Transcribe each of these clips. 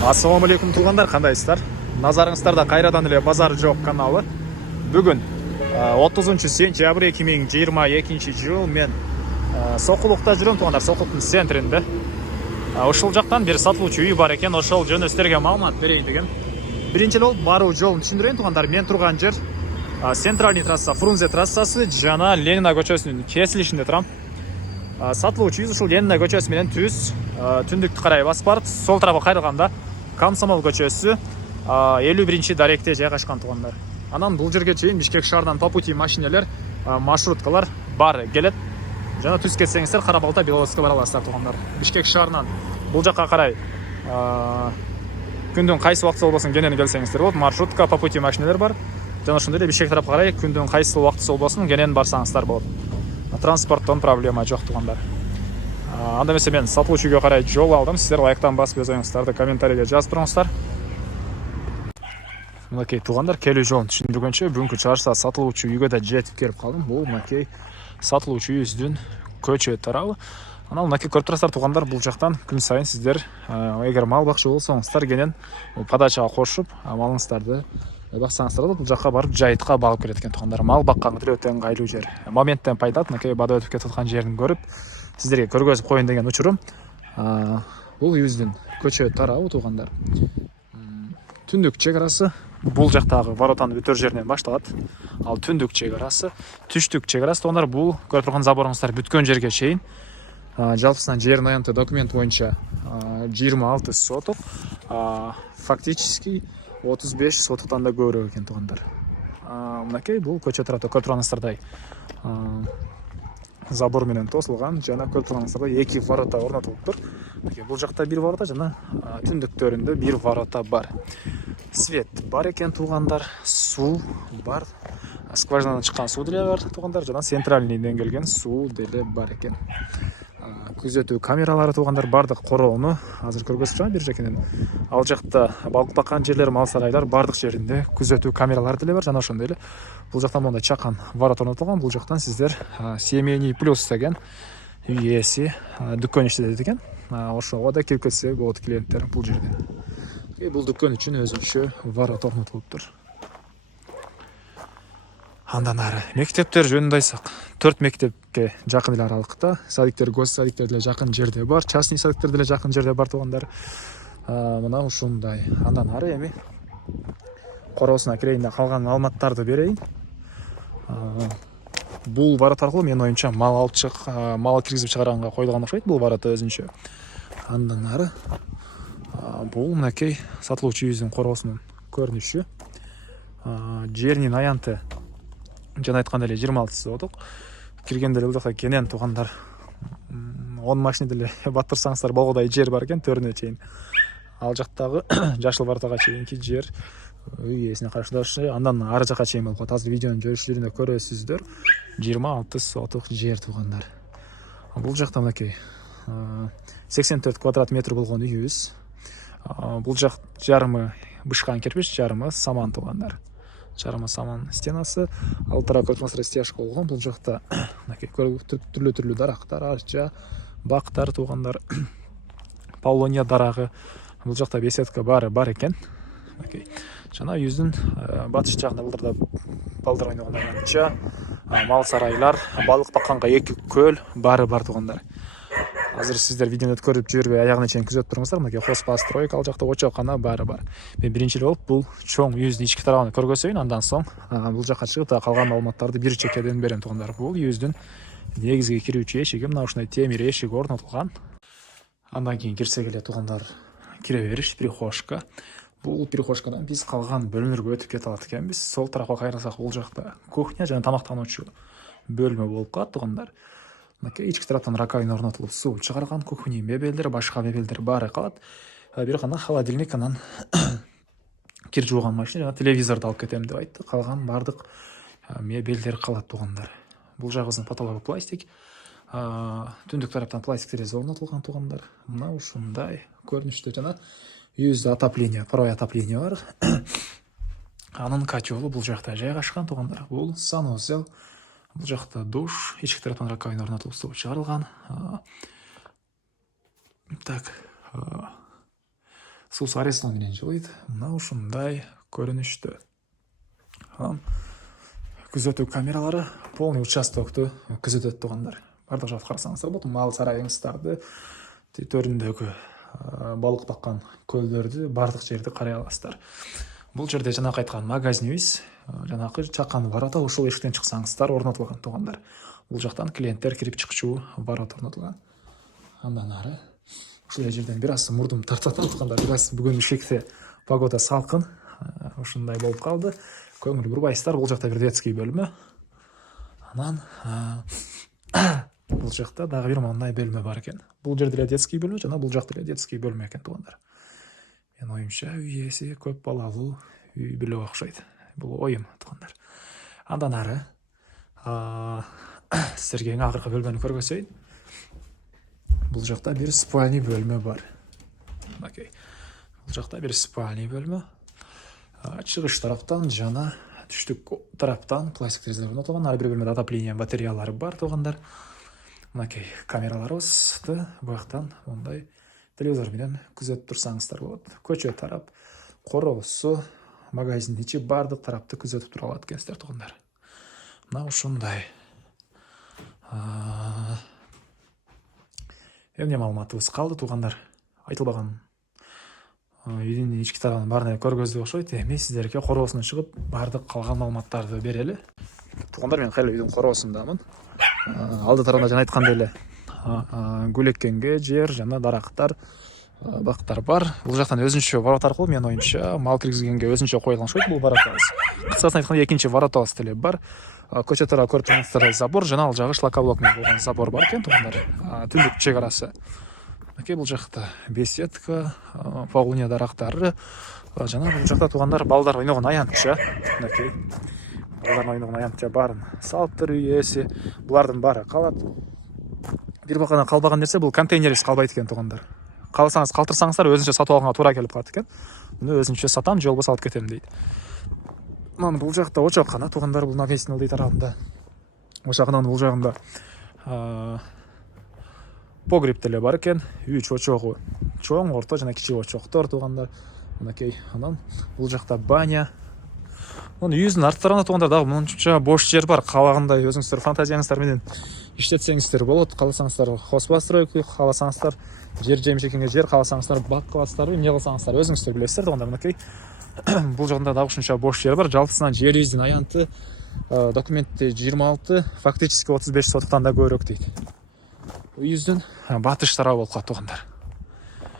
Ассалаумағалейкум туғандар, қандайсыздар? Назарыңыздарда қайрадан эле базар жоқ каналы. Бүгін 30 сентябрь 2022 жыл мен Соқұлықта жүрем туғандар, Соқұлықтың центрінде. Ошол жақтан бир сатылуучу үй бар екен, ошол жөнүндө сіздерге маалымат берейин деген. Биринчи болуп баруу жолун түшүндүрөйүн туғандар. Мен турган жер Центральный трасса, Фрунзе трассасы жана Ленина көчөсүнүн кесилишинде турам. Сатылуучу үй ушул Ленина көчөсү менен түз түндүктү карай басып барып, сол тарапка кайрылганда Комсомол көчөсү 51 даректе жайгашкан тугандар. Анан бул жерге чейин Бишкек шаарынан по пути машинелер, маршруткалар бар келет. Жана түз кетсеңиздер Кара Балта Беловодскка бара аласыздар тугандар. Бишкек шаарынан бул жакка карай күндүн кайсы убактысы болбосун кенен келсеңиздер болот. Маршрутка, по пути машинелер бар. Жана ошондой эле Бишкек тарапка карай күндүн кайсы убактысы болбосун кенен барсаңыздар болот. Транспорттон проблема жок тугандар. Анда эмесе мен сатылуучу үйгө карай жол алдым. Сиздер лайктан басып жазыңыздарды, комментарийге жазып туруңуздар. Мынакей тугандар, келүү жолун түшүндүргөнчө бүгүнкү чарша сатылуучу үйгө да жетип келип калдым. Бул мынакей сатылуучу үйүбүздүн көчө тарабы. Анан мынакей көрүп турасыздар тугандар, бул жактан күн сайын сиздер эгер мал бакчы болсоңуздар кенен подачага кошуп малыңыздарды баксаңыздар болот. Бул жакка барып жайытка багып келет экен тугандар. Мал бакканга деле өтө ыңгайлуу жер. Моменттен пайдаланып мынакей бада өтүп кетип аткан жерин көрүп сиздерге көргөзүп коеюн деген учурум. Бул үйүбүздүн көчө тарабы тугандар. Түндүк чек арасы бул жактагы воротанын бүтөр жеринен башталат. Ал түндүк чек арасы, түштүк чек арасы тугандар бул көрүп турган заборыңыздар бүткөн жерге чейин. Жалпысынан жерин аянты документ боюнча 26 соток, фактически 35 сотуктан да көбүрөөк экен тугандар. Мынакей бул көчө тарапта көрүп турганыңыздардай забор менен тосулган жана көрүп турганыңыздардай эки ворота орнотулуптур. Бул жакта бир ворота жана түндүктөрүндө бир ворота бар. Свет бар экен тугандар, суу бар. Скважинадан чыккан суу деле бар тугандар, жана центральныйден келген суу деле бар экен. Күзөтүү камералары тугандар бардык короону азыр көргөзүп жатам бир жекенен. Ал жакта балык баккан жерлер, мал сарайлар бардык жеринде күзөтүү камералары деле бар, жана ошондой эле бул жактан мондай чакан ворот орнотулган. Бул жактан сиздер семейный плюс деген үй ээси дүкөн иштетет экен. Ошого да кирип кетсе болот клиенттер бул жерден. Бул дүкөн үчүн өзүнчө ворот орнотулуптур. Андан ары мектептер жөнүндө айтсак, 4 мектепке жакын эле аралыкта, садиктер, гос садиктер деле жакын жерде бар, частный садиктер деле жакын жерде бар тугандар. Мына ушундай. Андан ары эми короосуна кирейин да калган маалыматтарды берейин. Бул ворот аркылуу менин оюмча мал киргизип чыгарганга коюлган окшойт бул ворот өзүнчө. Андан ары бул мынакей сатылуучу үйүбүздүн короосунун көрүнүшү. Жеринин аянты жана айткандай эле 26 соток. Киргенде бул жакта кенен тугандар 10 машина деле баттырсаңыздар болгодай жер бар экен төрүнө чейин. Ал жактагы жашыл воротага чейинки жер үй ээсине каршы. Андан ары жакка чейин болуп калат. Азыр видеонун жүрүшүндө көрөсүздөр. 26 соток жер тугандар. Бул жакта мынакей 84 квадрат метр болгон үйүбүз. Бул жак жарымы бышкан кирпич, жарымы саман тугандар. Жарымы саман стенасы, ал тарапка стяжка болгон. Бул жакта мынакей түрлүү дарактар, арча, бактар тугандар. Полония дарагы. Бул жакта беседка бар экен. Мынакей. Жана үйүбүздүн батыш жагында булдарда балдар ойногон аянтча, мал сарайлар, балык бакканга эки көл бар тугандар. Азыр сиздер видеону көрүп жүрбөй аягына чейин күзөтүп туруңуздар. Мынакей хозпостройка, ал жакта очокана бары бар. Мен биринчи болуп бул чоң үйүбүздүн ички тарабын көргөзөйүн, андан соң бул жакка чыгып калган маалыматтарды бир чекеден берем тугандар. Бул үйүбүздүн негизги кирүүчү эшиги, мына ушундай темир эшик орнотулган. Андан кийин кирсек эле тугандар кире бериш прихожка. Бул прихожкадан биз калган бөлмөлөргө өтүп кете алат экенбиз. Сол тарапка кайрылсак бул жакта кухня жана тамактануучу бөлмө болуп калат тугандар. Мынакей ички тараптан раковина орнотулуп суу чыгарган, кухня мебелдер, башка мебелдер баары калат. Бир гана холодильник, анан кир жууган машина жана телевизорду алып кетем деп айтты. Калган бардык мебелдер калат тугандар. Бул жагыбыздын потологу пластик. Түндүк тараптан пластик терезе орнотулган тугандар. Мына ушундай көрүнүштө жана үйүбүздө отопление, паровой отопление бар. Анын котелу бул жакта жайгашкан тугандар. Бул санузел. Бул жакта душ, ички тараптан раковина орнотулуп суу чыгарылган. Так. суу сорезкалар менен жылыйт. Мына ушундай көрүнүштө. Күзөтүү камералары полный участокту күзөтөт туугандар. Бардык жакты карасаңыздар болот. Мал сарайыңыздарды, төрүндөгү балык баккан көлдөрдү, бардык жерди карай аласыздар. Бул жерде жанакы айткан магазинибиз, жанакы чакан ворота, ушул эшиктен чыксаңыздар орнотулган туугандар. Бул жактан клиенттер кирип чыкчу ворота орнотулган. Андан ары ушул жерден бир аз мурдум тартып атат туугандар. Бир аз бүгүн ишекте погода салкын, ушундай болуп калды. Көңүл бурбайсыздар. Бул жакта бир детский бөлмө. Анан бул жакта дагы бир мындай бөлмө бар экен. Бул жерде эле детский бөлмө, жана бул жакта эле детский бөлмө экен туугандар. Менин оюмча үй ээси көп балалуу үй бүлө окшойт. Бул оюм туугандар. Андан ары силерге эң акыркы бөлмөнү көргөзөйүн. Бул жакта бир спальный бөлмө бар. Бул жакта бир спальный бөлмө. Чыгыш тараптан жана түштүк тараптан пластик терезелер орнотулган. Ар бир бөлмөдө отопление батареялары бар туугандар. Мынакей камераларыбызды буяктан мындай телевизор менен күзөтүп турсаңыздар болот. Көчө тарап, короосу, магазиндин ичи бардык тарапты күзөтүп тура алат экенсиздер туугандар. Мына ушундай. Эмне маалыматыбыз калды туугандар? Айтылбаган үйдүн ички тарабын баарын көргөздүк окшойт. Эми сиздерге короосуна чыгып бардык калган маалыматтарды берели. Туугандар, мен кайра үйдүн короосундамын. Алды тарабында жана айткандай эле гүл эккенге жер жана дарактар, бактар бар. Бул жактан өзүнчө ворота аркылуу менин оюмча мал киргизгенге өзүнчө коюлган окшойт бул воротабыз. Кыскасын айтканда экинчи воротабыз деле бар. Көчө тарабы көрүп тургансыздар забор, жана ал жагы шлакоблок менен болгон забор бар экен туугандар. Түндүк чек арасы. Бул жакта беседка, полуния дарактары, жана бул жакта туугандар балдар ойногон аянтча. Балдар ойногон аянтча баарын салыптыр үй ээси. Булардын баары калат. Бир бакана калбаган нерсе бул контейнерибиз калбайт экен туугандар. Калсаңыз калтырсаңыздар өзүнчө сатып алганга туура келип калат экен. Муну өзүнчө сатам, же болбосо алып кетем дейт. Мына бул жакта очоккана туугандар, бул навесин ылдый тарабында. Ошаканан бул жагында погреб деле бар экен. Үч очогу чоң, орто жана кичи очоктор туугандар. Мынакей, анан бул жакта баня. Муну үйүбүздүн арт тарабында туугандар дагы мынча бош жер бар. Каалагандай өзүңүздөр фантазияңыздар менен иштетсеңиздер болот. Кааласаңыздар хозпостройку, кааласаңыздар жер жемишекенге жер, кааласаңыздар бак кыласыздарбы, эмне кылсаңыздар өзүңүздөр билесиздер туугандар. Мынакей бул жагында дагы ушунча бош жер бар. Жалпысынан жерибиздин аянты документте 26, фактически 35 сотуктан да көбүрөөк дейт. Үйүбүздүн батыш тарабы болуп калат туугандар.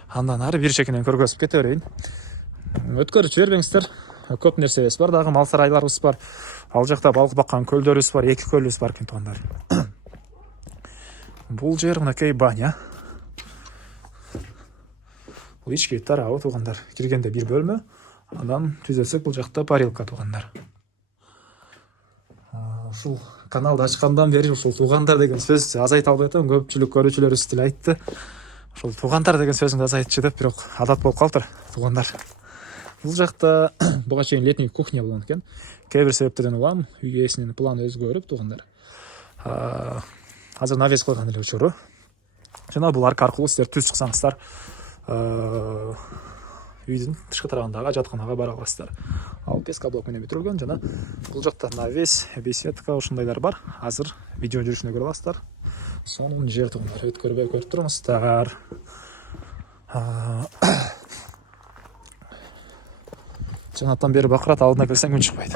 Андан ары бир чекинен көргөзүп кете берейин. Өткөрүп жибербеңиздер. Көп нерсебиз бар, дагы мал сарайларыбыз бар. Ал жакта балык баккан көлдөрүбүз бар, 2 көлүбүз бар экен туугандар. Бул жер мынакей баня. Бул ички тарабы туугандар. Киргенде бир бөлмө, андан түзөсөк бул жакта парилка туугандар. Ушул каналды ачкандан бери ушул туугандар деген сөздү азайта албай атам. Көпчүлүк көрүүчүлөрүбүз деле айтты. Ушул туугандар деген сөзүңдү азайтчы деп, бирок адат болуп калыптыр туугандар. Бул жакта буга чейин летний кухня болгон экен. Кээ бир себептерден улам үй ээсинин планы өзгөрүп туугандар. Азыр навес койгон эле учуру. Жана бул арка аркылуу сиздер түз чыксаңыздар үйдүн тышкы тарабындагы жатканага бара аласыздар. Ал пескоблок менен бүтүрүлгөн, жана бул жакта навес, беседка ушундайлар бар. Азыр видео жүрүшүнө көрө аласыздар. Сонун жер туугандар, өткөрбөй көрүп туруңуздар. Жанаттан бери бакырат, алдына келсең күн чыкпайт.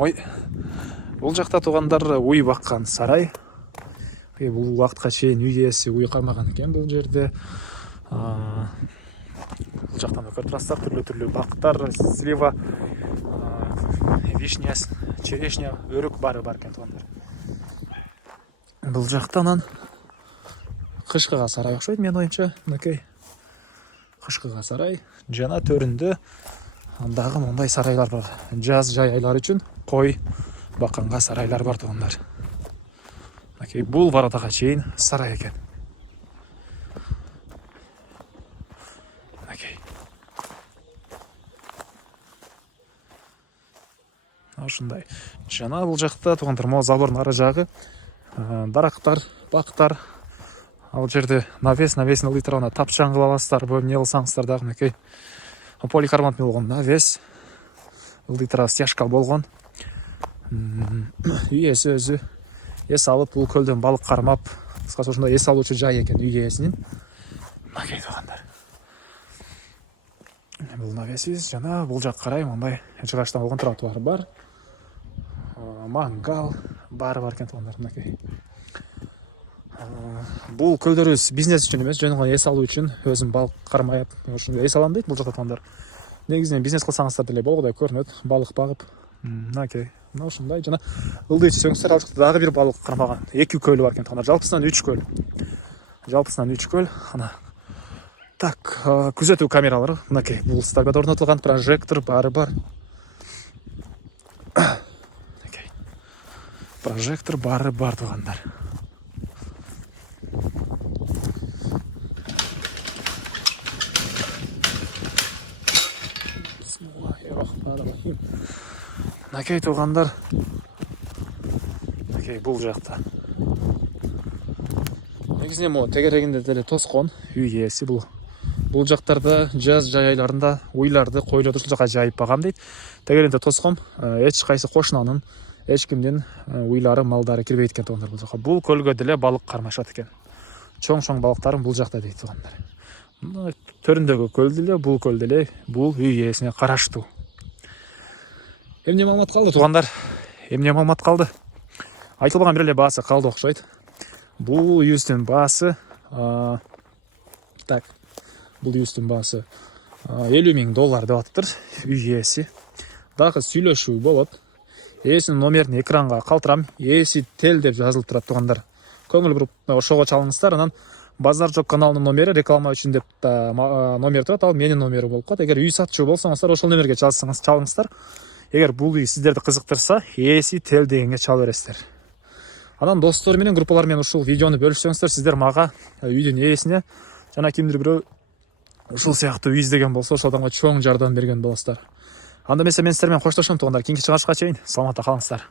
Ой. Бул жакта туугандар уй баккан сарай. Бул убакытка чейин үй ээси уй кармаган экен бул жерде. Бул жактан көрүп турасыздар, түрлүү бактар, слива, вишня, черешня, өрүк баары бар экен туугандар. Бул жактан кышкыга сарай окшойт менин оюмча. Мынакей кышкыга сарай, жана төрүндө дагы мындай сарайлар бар. Жаз жай айлары үчүн кой бакканга сарайлар бар туугандар. Мынакей бул воротага чейин сарай экен. Ушундай. Жана бул жакта туугандар могу забордун ары жагы дарактар, бактар. Ал жерде навестин ылдый тарабына тапчаң кыла аласыздар, эмне кылсаңыздар дагы мынакей поликарбонат болгон навес, ылдый тарабы стяжка болгон. Үй ээси өзү эс алып бул көлдөн балык кармап, кыскасы ушундай эс алуучу жай экен үй ээсинин. Мынакей туугандар. Бул навесибиз жана бул жакка карай мындай жыгачтан болгон тротуар бар. Мангал бар экен туугандар, мынакей. Бул көлдөрүбүз бизнес үчүн эмес, жөн гана эс алуу үчүн, өзүм балык кармай ушундай эс алам дейт бул жакта туугандар. Негизинен бизнес кылсаңыздар деле болгудай көрүнөт, балык багып. Мынакей. Мына ушундай жана ылдый түшсөңүздөр ал жакта дагы бир балык кармаган 2 көлү бар экен туугандар. Жалпысынан 3 көл. Жалпысынан 3 көл. Ана так, күзөтүү камералары мынакей. Бул стагада орнотулган прожектор бары бар. Мынакей. Прожектор бары бар туугандар. Мынакей туугандар. Мынакей бул жакта. Негизинен могу тегерегинде деле тоскон үй ээси бул. Бул жактарда жаз жай айларында уйларды, койлорду ушул жака жайып багам дейт. Тегерегинде тоском, эч кайсы кошунанын, эч кимдин уйлары, малдары кирбейт экен туугандар бул жака. Бул көлгө деле балык кармашат экен. Чоң балыктарым бул жакта дейт туугандар. Мына төрүндөгү көл деле, бул көл деле бул үй ээсине караштуу. Эмне маалымат калды туугандар? Эмне маалымат калды? Айтылбаган бир эле баасы калды окшойт. Бул үйүбүздүн баасы так. Бул үйүбүздүн баасы $50,000 деп атыптыр үй ээси. Дагы сүйлөшүү болот. Ээсинин номерин экранга калтырам. Ээси тел деп жазылып турат туугандар. Көңүл буруп ошого чалыңыздар. Анан Базар жок каналынын номери реклама үчүн деп номер турат. Ал менин номерим болуп калат. Эгер үй сатчу болсоңуздар, ошол номерге чалыңыздар. Эгер бул үй сиздерди кызыктырса, ээси тел дегенге чала бересиздер. Анан достор менен, группалар менен ушул видеону бөлүшсөңүздөр, сиздер мага үйдүн ээсине жана кимдир бирөө ушул сыяктуу үй издеген болсо, ошол адамга чоң жардам берген болосуздар. Анда эмесе мен сиздер менен коштошом туугандар. Кийинки чыгарышка чейин саламатта калыңыздар.